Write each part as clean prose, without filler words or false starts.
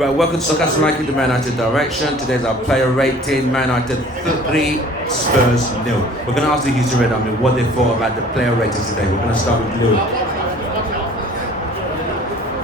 Well, welcome to Soccer Mike with the MANUTD direction. Today's our player rating. MANUTD 3, Spurs 0. We're going to ask the Houston Red Army what they thought about the player rating today. We're going to start with Lou.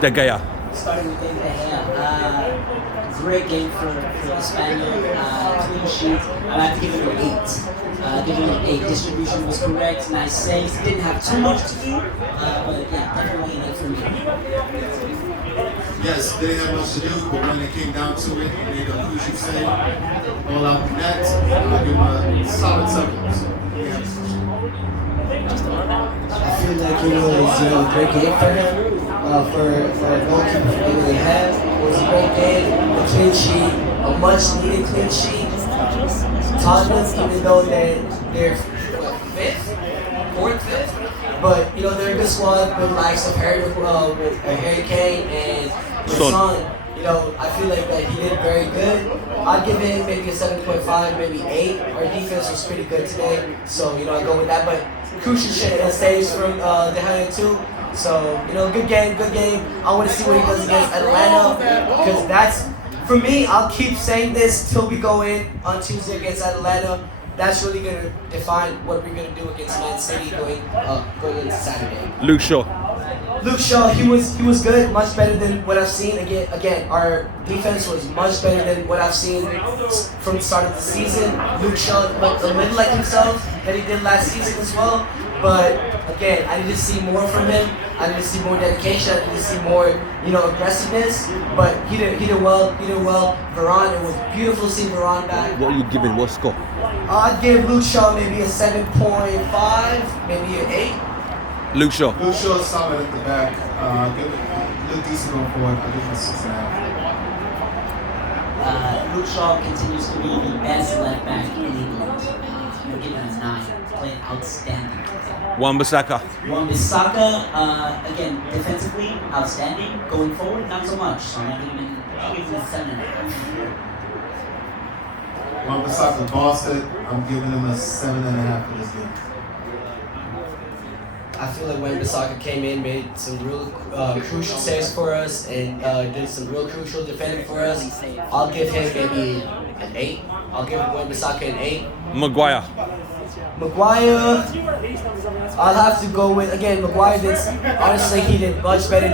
De Gea. Starting with David De Gea. Great game for the Spaniard. Clean sheet. I'd have to give him an 8. Giving him an 8. Distribution was correct. Nice saves. Didn't have too much to do. But yeah, definitely an 8 for me. Yes, they didn't have much to do, but when it came down to it, he made a crucial save. All out the net. Give him a solid 7. So, yeah. I feel like it was a great game for him. For a goalkeeper for what they had. It was a great game. A clean sheet. A much needed clean sheet. Tottenham, even though they're 5th? 4th, 5th? But they're a good squad with likes of Harry Kane and Son. I feel like that he did very good. I'd give him maybe a 7.5, maybe 8. Our defense was pretty good today, so I go with that. But crucial saves from De Gea too. So good game. I want to see what he does against Atlanta, because that's, for me, I'll keep saying this till we go in on Tuesday against Atlanta. That's really going to define what we're going to do against Man City going into Saturday. Luke Shaw, he was good, much better than what I've seen. Again, our defense was much better than what I've seen from the start of the season. Luke Shaw looked a little like himself that he did last season as well. But again, I need to see more from him. I need to see more dedication. I need to see more, aggressiveness. But he did well. Varane, it was beautiful to see Varane back. what are you giving? What score? I'd give Luke Shaw maybe a 7.5, maybe an 8. Luke Shaw. Luke Shaw is solid at the back. Give it look decent going forward. I'll give him a 6.5. Luke Shaw continues to be the best left back in England. We're giving him a 9. Playing outstanding. Wan-Bissaka. Wan-Bissaka, again, defensively, outstanding. Going forward, not so much. So I'm giving him a 7.5. Wan-Bissaka bossed it. I'm giving him a 7.5 for this game. I feel like Wan-Bissaka came in, made some real crucial saves for us, and did some real crucial defending for us. I'll give him maybe an 8. I'll give Wan-Bissaka an 8. Maguire, I'll have to go with, again, Maguire did, honestly, he did much better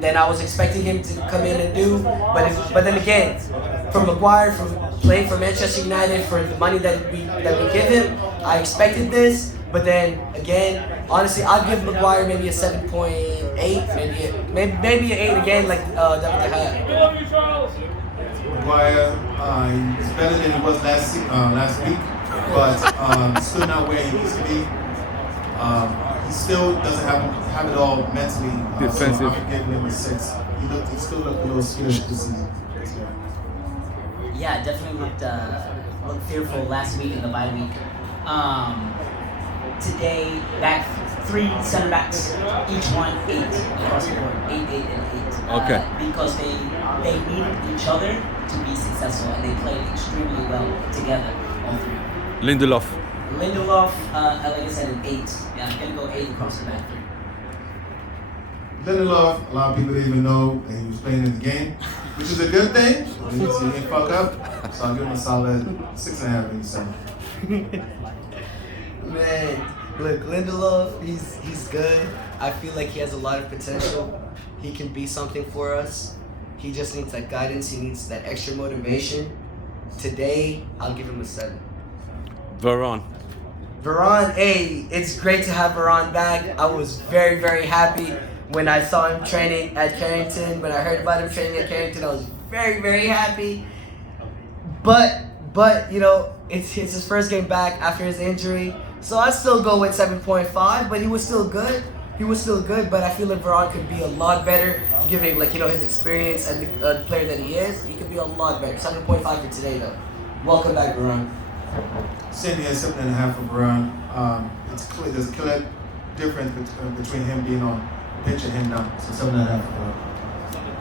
than I was expecting him to come in and do. But then again, for Maguire, from playing for Manchester United, for the money that we give him, I expected this. But then again, honestly, I'll give Maguire maybe a 7.8, maybe an 8 again, like David De Gea. Maguire is better than he was last week, but still not where he needs to be. He still doesn't have it all mentally. Defensive. So I'm giving him a 6. He still looked a little scared this season. Yeah, definitely looked fearful last week in the bye week. Today, back 3 center backs, each one 8 across the board, 8, and 8. Okay. Because they needed each other to be successful, and they played extremely well together, all 3. Lindelof. Lindelof, like I said, an 8. Yeah, I'm gonna go 8 across the back 3. Lindelof, a lot of people didn't even know that he was playing in the game, which is a good thing. He didn't fuck up, so I'll give him a solid 6.5, maybe 7. Man, look, Lindelof, he's good. I feel like he has a lot of potential. He can be something for us. He just needs that guidance. He needs that extra motivation. Today, I'll give him a 7. Varane. Varane, hey, it's great to have Varane back. I was very, very happy when I saw him training at Carrington. When I heard about him training at Carrington, I was very, very happy. But it's his first game back after his injury. So I still go with 7.5, but he was still good. But I feel like Varane could be a lot better, given his experience and the player that he is. He could be a lot better. 7.5 for today, though. Welcome back, Varane. Same here, 7.5 for Varane. It's clear, there's a clear difference between him being on the pitch and him now. So 7.5 for Varane.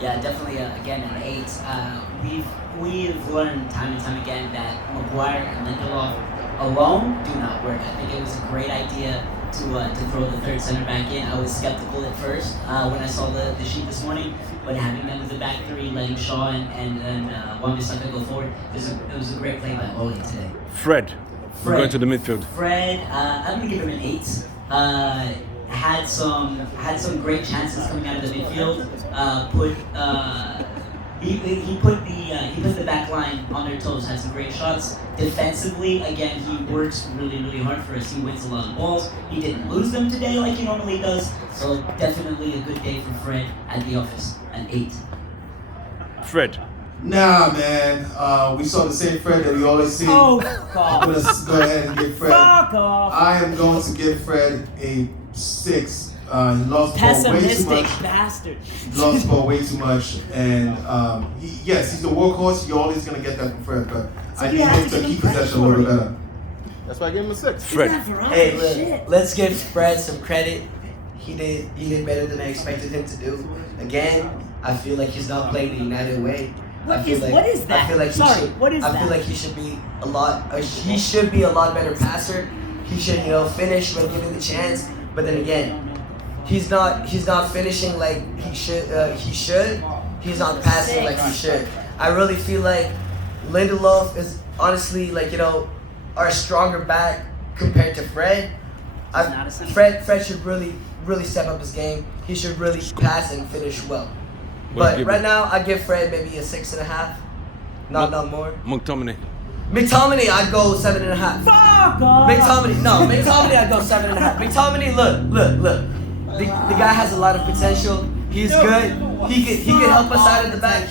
Yeah, definitely. Again, an 8. We've learned time and time again that Maguire and Lindelof alone do not work. I think it was a great idea to throw the third center back in. I was skeptical at first when I saw the sheet this morning, but having them with the back three, letting Shaw and Wan-Bissaka go forward, it was a great play by Ole today. Fred. We're going to the midfield. Fred, I'm gonna give him an 8. Had some great chances coming out of the midfield. He put the back line on their toes. Had some great shots. Defensively, again, he works really, really hard for us. He wins a lot of balls. He didn't lose them today like he normally does. So definitely a good day for Fred at the office. An 8. Fred. Nah, man. We saw the same Fred that we always see. Oh, I'm gonna go ahead and give Fred. Fuck off. I am going to give Fred a 6. He lost the ball way too much. Bastard. He lost the ball way too much, and he's the workhorse. You're always gonna get that from Fred, but I need him to keep possession a little better. That's why I gave him a 6. Fred. Hey, look, let's give Fred some credit. He did better than I expected him to do. Again, I feel like he's not playing the United way. What is that? I feel like What is I that? feel like he should be a lot better passer. He should, finish when given the chance. But then again, he's not finishing like he should. He's not passing like he should. I really feel like Lindelof is honestly our stronger back compared to Fred. Fred should really step up his game. He should really pass and finish well. But right now, I give Fred maybe a 6.5, not more. McTominay. McTominay, I'd go 7.5. Fuck off. McTominay, I'd go 7.5. McTominay, look. The guy has a lot of potential. He's good. He could help us out of the back.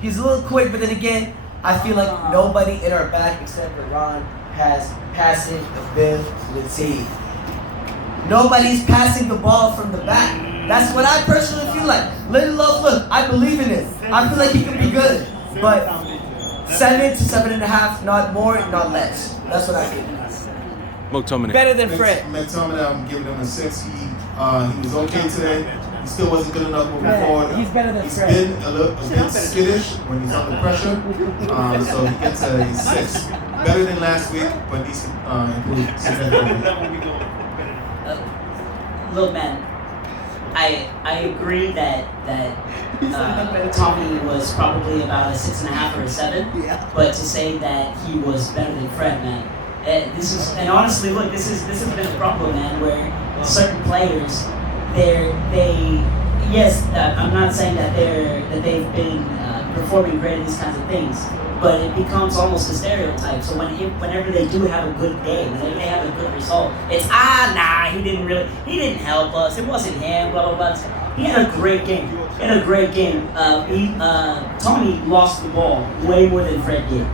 He's a little quick, but then again, I feel like nobody in our back except for Ron has passing ability. Nobody's passing the ball from the back. That's what I personally feel like. Lindelof, look, I believe in him. I feel like he could be good. But 7 to 7.5, not more, not less. That's what I feel. McTominay. Better than Fred. McTominay, I'm giving him a 6. He was okay today. He still wasn't good enough moving forward. He's better than He's Fred. been a bit skittish when he's under pressure. So he gets a 6. Better than last week, but needs to improve significantly. Look, man, I agree that Tommy was probably about a 6.5 or a 7. Yeah. But to say that he was better than Fred, man, and honestly, look, this has been a problem, man, where certain players, I'm not saying that they've been performing great at these kinds of things, but it becomes almost a stereotype. So whenever they do have a good day, whenever they have a good result, it's he didn't help us. It wasn't him. Blah blah blah. He had a great game. Tony lost the ball way more than Fred did.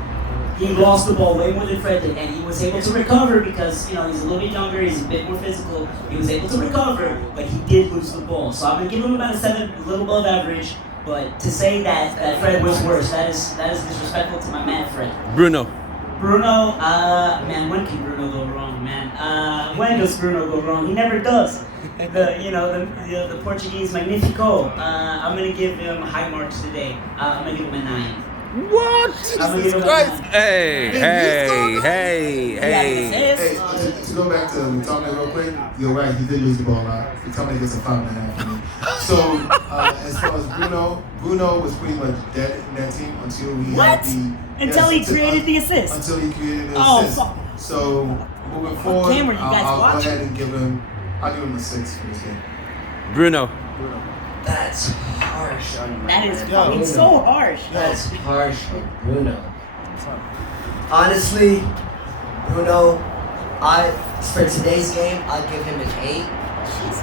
He lost the ball way more than Fred did, and he was able to recover because he's a little bit younger, he's a bit more physical. He was able to recover, but he did lose the ball. So I'm gonna give him about a 7, a little above average. But to say that Fred was worse, that is disrespectful to my man Fred. Bruno. Man, when can Bruno go wrong, man? When does Bruno go wrong? He never does. The Portuguese Magnifico. I'm gonna give him high marks today. I'm gonna give him a 9. What? Jesus Christ! Hey! Hey, to go back to McTominay real quick, you're right, he did lose the ball a lot. McTominay gets a 5.5 for me. So, as far as Bruno was pretty much dead in that team until he had the... Until he created the assist. Until he created the Oh, assist. fuck. So, moving forward, Cameron, you guys I'll go watching? ahead and I'll give him a 6 for this game. Bruno. That's harsh on my That is man. fucking so harsh. That's harsh on Bruno. Honestly, Bruno, for today's game, I'd give him an 8.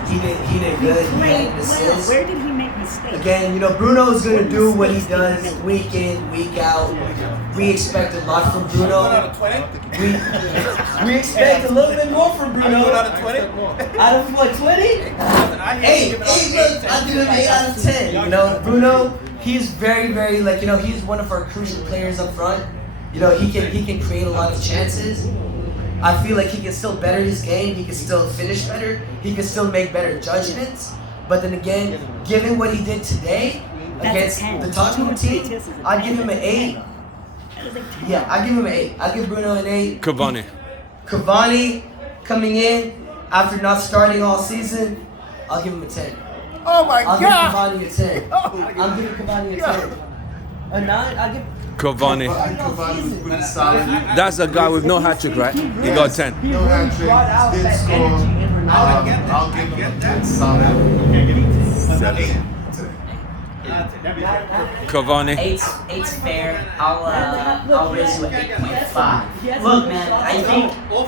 He did good. He had an assist. Where did he make mistakes? Again, Bruno's gonna do what he does week in, week out. We expect a lot from Bruno. Out of 20? We expect a little bit more from Bruno. Out of 20? Out of what, 20? 8. I give him 8 out of 10. Bruno, he's very, very he's one of our crucial players up front. He can create a lot of chances. I feel like he can still better his game. He can still finish better. He can still make better judgments. But then again, given what he did today against the Tottenham team, I'd give him an 8. Yeah, I'd give him an 8. I'd give Bruno an 8. Cavani. Cavani, coming in after not starting all season, I'll give him a 10. Oh my I'll God! give Cavani a 10. I'm giving Cavani a 10. A 9, I'll give Cavani. Cavani was pretty solid. That's a guy with no hat trick, right? He got 10. No hat trick, didn't score. I'll give him a good solid 8 today. Cavani. Eight's fair. I'll raise you at 8.5. Look, man, I think. Oh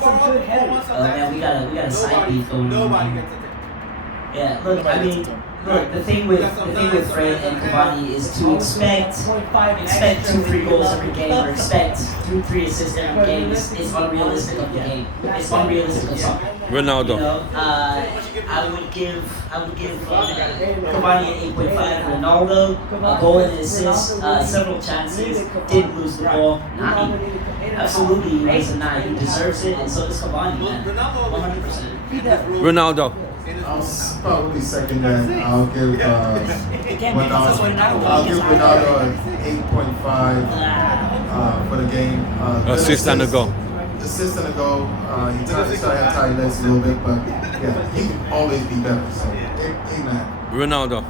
man, we got a side beef going on. Yeah, look, I mean, the thing with Fred and Cavani is to expect 2-3 goals every game or expect 2-3 assists every game is unrealistic of the game. It's unrealistic of soccer. Ronaldo. You know, I would give Cavani an 8.5. Ronaldo, a goal and an assist, several chances, didn't lose the ball. Absolutely, he was a 9. He deserves it, and so does Cavani, man. 100%. Ronaldo. I'll probably second that. I'll give Ronaldo an 8.5 for the game. Assist and a goal. Assist and a goal. He started to have tight legs a little bit, but yeah, he can always be better. So 8.5. Ronaldo.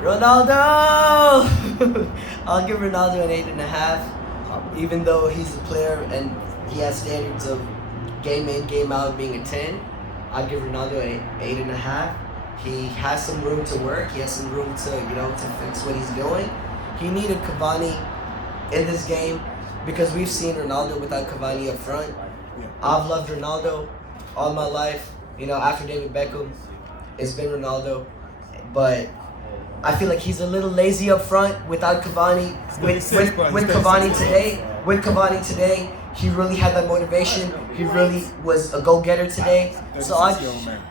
Ronaldo! I'll give Ronaldo an 8.5. Even though he's a player and he has standards of game in, game out being a 10, I'd give Ronaldo an 8.5. He has some room to work. He has some room to, to fix what he's doing. He needed Cavani in this game because we've seen Ronaldo without Cavani up front. I've loved Ronaldo all my life. After David Beckham, it's been Ronaldo. But I feel like he's a little lazy up front without Cavani. With Cavani today, he really had that motivation. He really was a go-getter today. So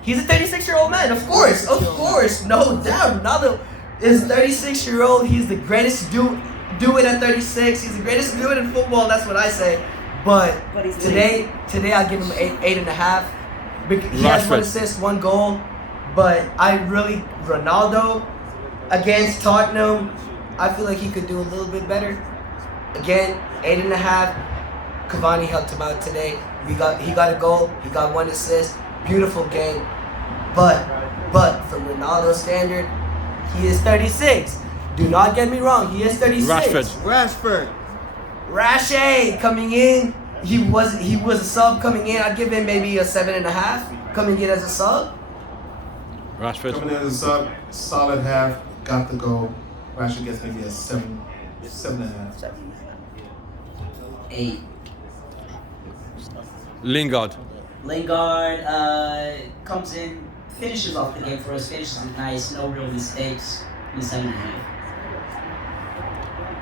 he's a 36-year-old man, of course, no doubt. Ronaldo is 36-year-old. He's the greatest do it at 36. He's the greatest do it in football. That's what I say. But today I give him 8.5. He has 1 assist, 1 goal. But Ronaldo against Tottenham, I feel like he could do a little bit better. Again, 8.5. Cavani helped him out today. He got a goal. He got 1 assist. Beautiful game. But from Ronaldo's standard, he is 36. Do not get me wrong. He is 36. Rashford. Rashay coming in. He was a sub coming in. I'd give him maybe a 7.5 coming in as a sub. Rashford. Coming in as a sub, solid half, got the goal. Rashford gets maybe a 7.5. 8. Lingard. Comes in, finishes off the game for us, finishes it nice, no real mistakes. 7.5.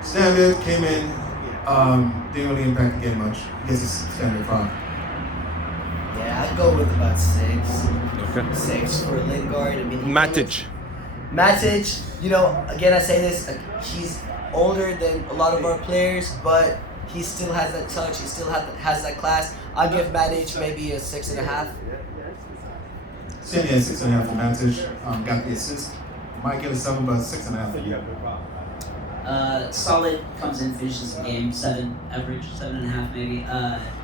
Standard came in, didn't really impact the game much. Gets a standard 5. Yeah, I'd go with about 6. Okay. 6 for Lingard. I mean, Matic. Again, I say this, he's older than a lot of our players, but he still has that touch. He still has that class. I'll give Matic maybe a 6.5. Same, 6.5 for Matic. Got the assist. Might get a 7, but 6.5 for you. Solid comes in, finishes the game, 7 average, 7.5 maybe.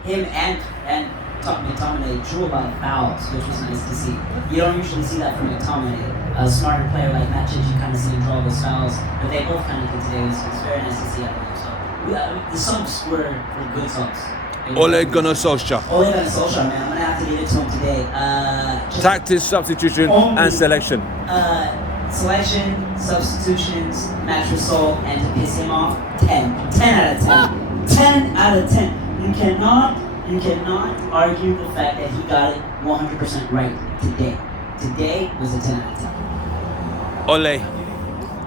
Him and McTominay drew a lot of fouls, which was nice to see. You don't usually see that from McTominay. A smarter player like Matic, you kind of see him draw those fouls, but they both kind of did today. It's very nice to see that. So the subs were good subs. Ole Gunnar Solskjaer. Ole Gunnar Solskjaer, man. I'm gonna have to give it to him today. Tactics, substitution, and selection. Selection, substitutions, match result, and to piss him off, 10. 10 out of 10. 10 out of 10. You cannot argue the fact that he got it 100% right today. Today was a 10 out of 10. Ole.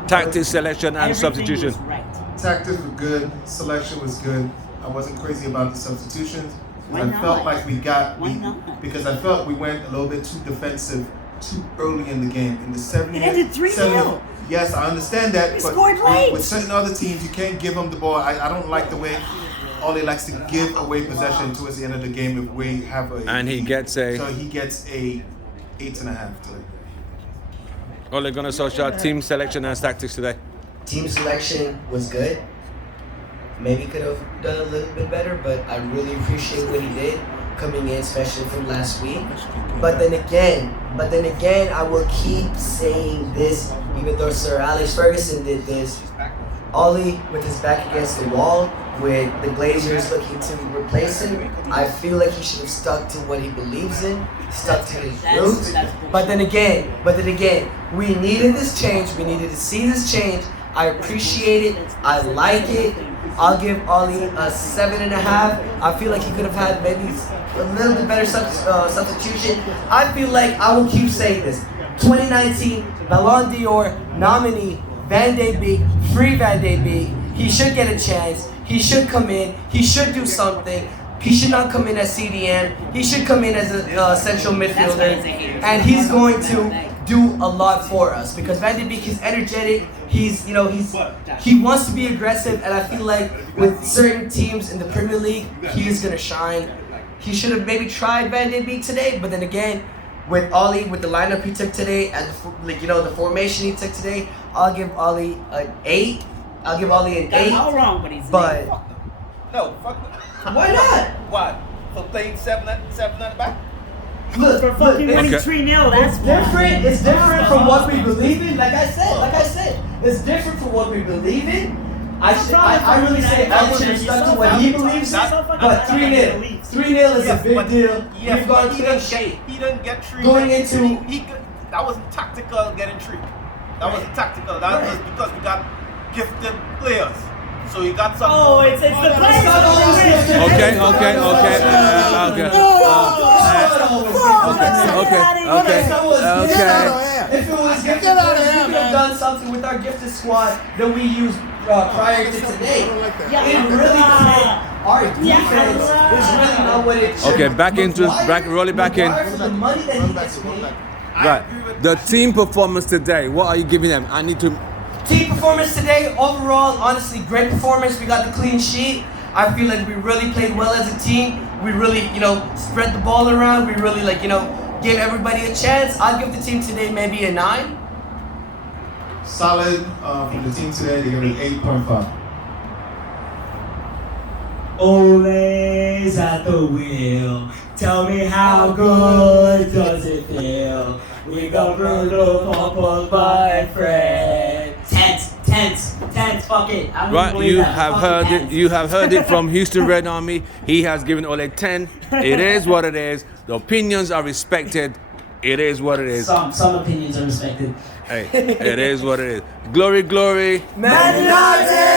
Tactics, selection, and Everything substitution. was right. Tactics were good. Selection was good. I wasn't crazy about the substitutions. Why I not? felt like Why not? because I felt we went a little bit too defensive too early in the game. In the 70th. It ended 3-0. Yes, I understand that. We but scored late. With certain other teams, you can't give them the ball. I don't like the way Ole likes to give away possession towards the end of the game if we have a. And he gets a. So he gets a 8.5 today. Ole Gunnar Solskjaer, team selection and tactics today. Team selection was good. Maybe could have done a little bit better, but I really appreciate what he did. coming in, especially from last week. But then again, I will keep saying this, even though Sir Alex Ferguson did this. Ollie, with his back against the wall, with the Glazers looking to replace him, I feel like he should have stuck to what he believes in, stuck to his roots. But then again, we needed this change. We needed to see this change. I appreciate it. I like it. I'll give Ollie a 7.5. I feel like he could have had maybe a little bit better substitution. I feel like, I will keep saying this, 2019 Ballon d'Or nominee Van de Beek, free Van de Beek. He should get a chance. He should come in. He should do something. He should not come in as CDM. He should come in as a central midfielder. And he's going to do a lot for us because Van de Beek is energetic. He wants to be aggressive, and I feel like with certain teams in the Premier League, he is gonna shine. He should have maybe tried Van de Beek today, but then again, with Ollie, with the lineup he took today, and the formation he took today, I'll give Ollie an 8. I'll give Ollie an 8. That's all wrong, but he's But No, fuck them. why not? Why? For playing seven at the back? Look, for fucking winning Okay. 3-0. That's It's different. It's different from what we believe in. Like I said, it's different from what we believe in. I really say Alex should have stuck to what he believes in. But 3-0. 3-0 is a big deal. Yeah, We've gone but clean sheet. he didn't get treated. Going into- that wasn't tactical getting treated. That wasn't tactical. That was because we got gifted players. So you got some. Oh, it's the players. It's not always gifted. Okay. If it was gifted, we could have done something with our gifted squad that we used prior to today. It really depends. Our defense is really not what it should. Okay, back into roll it back in. For the money that he gets paid. Right. The team performance today. What are you giving them? I need to. Team performance today, overall, honestly, great performance. We got the clean sheet. I feel like we really played well as a team. We really, spread the ball around. We really, gave everybody a chance. I'll give the team today maybe a 9. Solid from the team today. They give it 8.5. Always at the wheel. Tell me how good does it feel? We got Bruno, Papa, my friend. Tense, fuck it. I'm Right, gonna you believe that. have Fucking heard tense. it. You have heard it from Houston Red Army. He has given Ole 10. It is what it is. The opinions are respected. It is what it is. Some opinions are respected. Hey, it is what it is. Glory, glory. Man United!